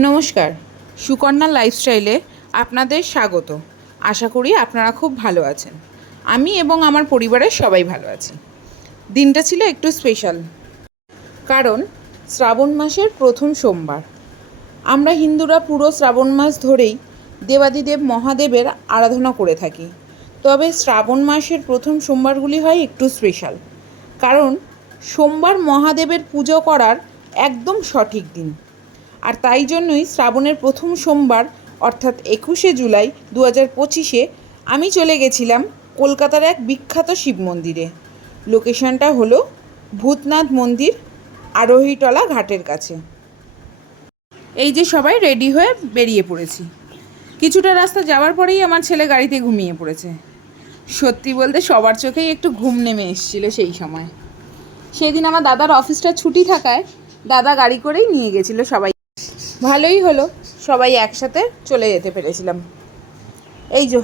নমস্কার, সুকন্যা লাইফস্টাইলে আপনাদের স্বাগত। আশা করি আপনারা খুব ভালো আছেন। আমি এবং আমার পরিবারের সবাই ভালো আছি। দিনটা ছিল একটু স্পেশাল, কারণ শ্রাবণ মাসের প্রথম সোমবার। আমরা হিন্দুরা পুরো শ্রাবণ মাস ধরেই দেবাদিদেব মহাদেবের আরাধনা করে থাকি। তবে শ্রাবণ মাসের প্রথম সোমবারগুলি হয় একটু স্পেশাল, কারণ সোমবার মহাদেবের পুজো করার একদম সঠিক দিন। আর তাই জন্যই শ্রাবণের প্রথম সোমবার অর্থাৎ 21শে জুলাই 2025-এ আমি চলে গেছিলাম কলকাতার এক বিখ্যাত শিব মন্দিরে। লোকেশনটা হলো ভূতনাথ মন্দির, আরোহীটলা ঘাটের কাছে। এই যে সবাই রেডি হয়ে বেরিয়ে পড়েছি। কিছুটা রাস্তা যাওয়ার পরেই আমার ছেলে গাড়িতে ঘুমিয়ে পড়েছে। সত্যি বলতে সবার চোখেই একটু ঘুম নেমে এসেছিল সেই সময়। সেদিন আমার দাদার অফিসটা ছুটি থাকায় দাদা গাড়ি করেই নিয়ে গেছিলো সবাই। ভালোই হলো, সবাই একসাথে চলে যেতে পেরেছিলাম। এই যে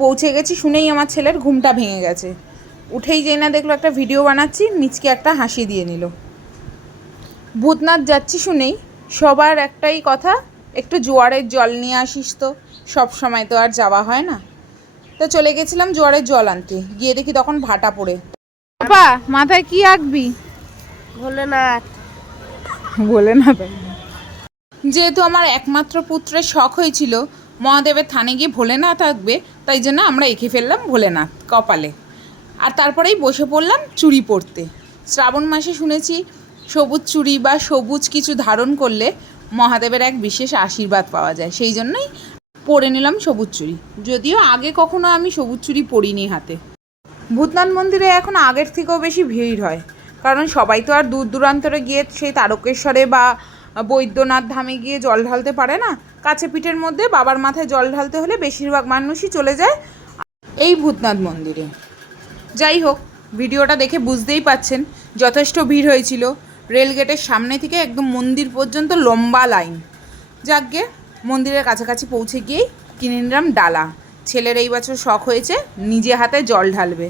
পৌঁছে গেছি শুনেই আমার ছেলের ঘুমটা ভেঙে গেছে। উঠেই যেই না দেখলো একটা ভিডিও বানাচ্ছি, মিচকে একটা হাসি দিয়ে নিল। ভূতনাথ যাচ্ছি শুনেই সবার একটাই কথা, একটু জোয়ারের জল নিয়ে আসিস তো। সব সময় তো আর যাওয়া হয় না। তো চলে গেছিলাম জোয়ারের জল আনতে। গিয়ে দেখি তখন ভাটা পড়ে। বাবা, মাথায় কি আঁকবি? ভোলেনাথ। ভোলেনাথ। যেহেতু আমার একমাত্র পুত্রের শখ হয়েছিল মহাদেবের থানে গিয়ে ভোলেনাথ আঁকবে, তাই জন্য আমরা এঁকে ফেললাম ভোলেনাথ কপালে। আর তারপরেই বসে পড়লাম চুড়ি পরতে। শ্রাবণ মাসে শুনেছি সবুজ চুড়ি বা সবুজ কিছু ধারণ করলে মহাদেবের এক বিশেষ আশীর্বাদ পাওয়া যায়। সেই জন্যই পরে নিলাম সবুজ চুড়ি, যদিও আগে কখনো আমি সবুজ চুড়ি পরিনি হাতে। ভূতনাথ মন্দিরে এখন আগের থেকেও বেশি ভিড় হয়, কারণ সবাই তো আর দূর দূরান্তরে গিয়ে সেই তারকেশ্বরে বা বৈদ্যনাথ ধামে গিয়ে জল ঢালতে পারে না। কাছে পিঠের মধ্যে বাবার মাথায় জল ঢালতে হলে বেশিরভাগ মানুষই চলে যায় এই ভূতনাথ মন্দিরে। যাই হোক, ভিডিওটা দেখে বুঝতেই পাচ্ছেন যথেষ্ট ভিড় হয়েছিল। রেলগেটের সামনে থেকে একদম মন্দির পর্যন্ত লম্বা লাইন। যাকগে, মন্দিরের কাছাকাছি পৌঁছে গিয়েই কিনে নিলাম ডালা। ছেলের এই বছর শখ হয়েছে নিজে হাতে জল ঢালবে।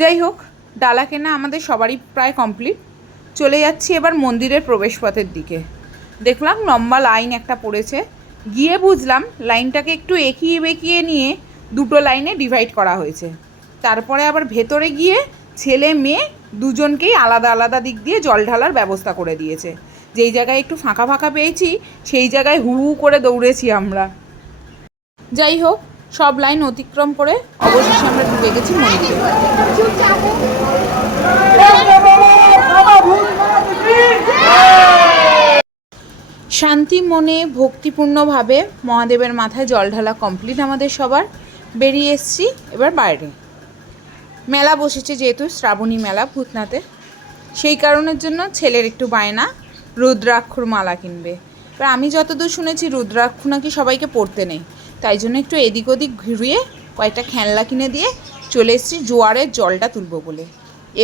যাই হোক, ডালা কেনা আমাদের সবারই প্রায় কমপ্লিট। চলে যাচ্ছি এবার মন্দিরের প্রবেশপথের দিকে। দেখলাম লম্বা লাইন একটা পড়েছে। গিয়ে বুঝলাম লাইনটাকে একটু এঁকিয়ে বেঁকিয়ে নিয়ে দুটো লাইনে ডিভাইড করা হয়েছে। তারপরে আবার ভেতরে গিয়ে ছেলে মেয়ে দুজনকেই আলাদা আলাদা দিক দিয়ে জল ঢালার ব্যবস্থা করে দিয়েছে। যেই জায়গায় একটু ফাঁকা ফাঁকা পেয়েছি সেই জায়গায় হু হু করে দৌড়েছি আমরা। যাই হোক, সব লাইন অতিক্রম করে অবশেষে আমরা ঢুকে গেছি মন্দিরে। শান্তি মনে ভক্তিপূর্ণভাবে মহাদেবের মাথায় জল ঢালা কমপ্লিট আমাদের সবার। বেরিয়ে এসছি এবার বাইরে। মেলা বসেছে, যেহেতু শ্রাবণী মেলা ভূতনাথে, সেই কারণের জন্য ছেলের একটু বায়না রুদ্রাক্ষর মালা কিনবে। এবার আমি যতদূর শুনেছি রুদ্রাক্ষ নাকি সবাইকে পড়তে নেই, তাই জন্য একটু এদিক ওদিক ঘুরিয়ে কয়েকটা খেলনা কিনে দিয়ে চলে এসেছি জোয়ারের জলটা তুলবো বলে।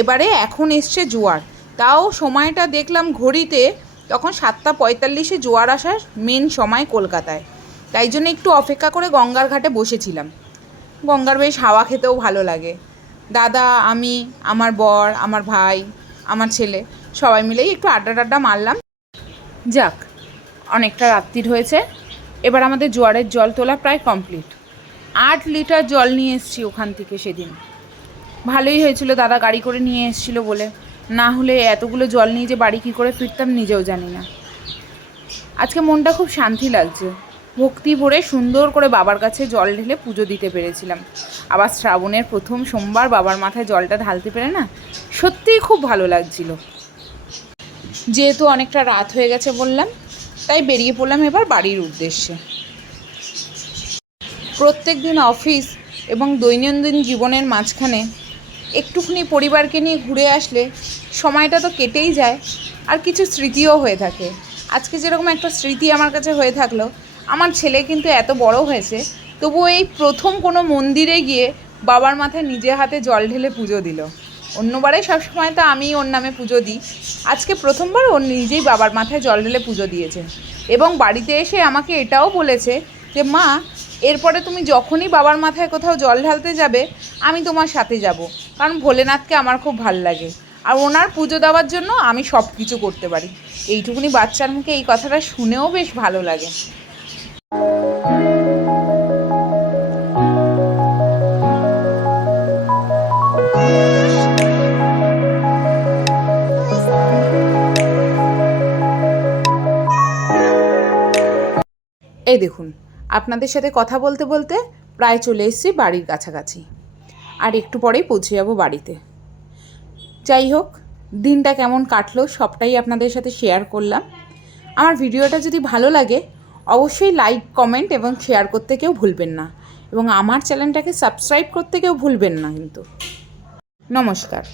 এবারে এখন এসছে জোয়ার, তাও সময়টা দেখলাম ঘড়িতে তখন 7:45-এ জোয়ার আসার মেন সময় কলকাতায়। তাই জন্য একটু অপেক্ষা করে গঙ্গার ঘাটে বসেছিলাম। গঙ্গার বেশ হাওয়া খেতেও ভালো লাগে। দাদা, আমি, আমার বর, আমার ভাই, আমার ছেলে সবাই মিলেই একটু আড্ডা মারলাম। যাক, অনেকটা রাত্রির হয়েছে। এবার আমাদের জোয়ারের জল তোলা প্রায় কমপ্লিট। 8 লিটার জল নিয়ে এসেছি ওখান থেকে সেদিন। ভালোই হয়েছিল দাদা গাড়ি করে নিয়ে এসেছিলো বলে, না হলে এতগুলো জল নিয়ে যে বাড়ি কী করে ফিরতাম নিজেও জানি না। আজকে মনটা খুব শান্তি লাগছে। ভক্তি ভরে সুন্দর করে বাবার কাছে জল ঢেলে পুজো দিতে পেরেছিলাম। আবার শ্রাবণের প্রথম সোমবার বাবার মাথায় জলটা ঢালতে পেরে না সত্যিই খুব ভালো লাগছিল। যেহেতু অনেকটা রাত হয়ে গেছে বললাম, তাই বেরিয়ে পড়লাম এবার বাড়ির উদ্দেশ্যে। প্রত্যেক দিন অফিস এবং দৈনন্দিন জীবনের মাঝখানে একটুখানি পরিবারকে নিয়ে ঘুরে আসলে সময়টা তো কেটেই যায়, আর কিছু স্মৃতিও হয়ে থাকে। আজকে যেরকম একটা স্মৃতি আমার কাছে হয়ে থাকলো, আমার ছেলে কিন্তু এত বড় হয়েছে তবুও এই প্রথম কোনো মন্দিরে গিয়ে বাবার মাথায় নিজে হাতে জল ঢেলে পুজো দিল। অন্যবারে সবসময় তো আমি ওর নামে পুজো দিই, আজকে প্রথমবার ওর নিজেই বাবার মাথায় জল ঢেলে পুজো দিয়েছে। এবং বাড়িতে এসে আমাকে এটাও বলেছে যে মা, এরপরে তুমি যখনই বাবার মাথায় কোথাও জল ঢালতে যাবে আমি তোমার সাথে যাব, কারণ ভোলেনাথকে আমার খুব ভাল লাগে আর ওনার পুজো দেওয়ার জন্য আমি সব কিছু করতে পারি। এইটুকুনি বাচ্চার মুখে এই কথাটা শুনেও বেশ ভালো লাগে। এই দেখুন, আপনাদের সাথে কথা বলতে বলতে প্রায় চলে এসেছি বাড়ির কাছাকাছি, আর একটু পরেই পৌঁছে যাব বাড়িতে। যাই হোক, দিনটা কেমন কাটলো সবটাই আপনাদের সাথে শেয়ার করলাম। আমার ভিডিওটা যদি ভালো লাগে অবশ্যই লাইক, কমেন্ট এবং শেয়ার করতে কেউ ভুলবেন না, এবং আমার চ্যানেলটাকে সাবস্ক্রাইব করতে কেউ ভুলবেন না কিন্তু। নমস্কার।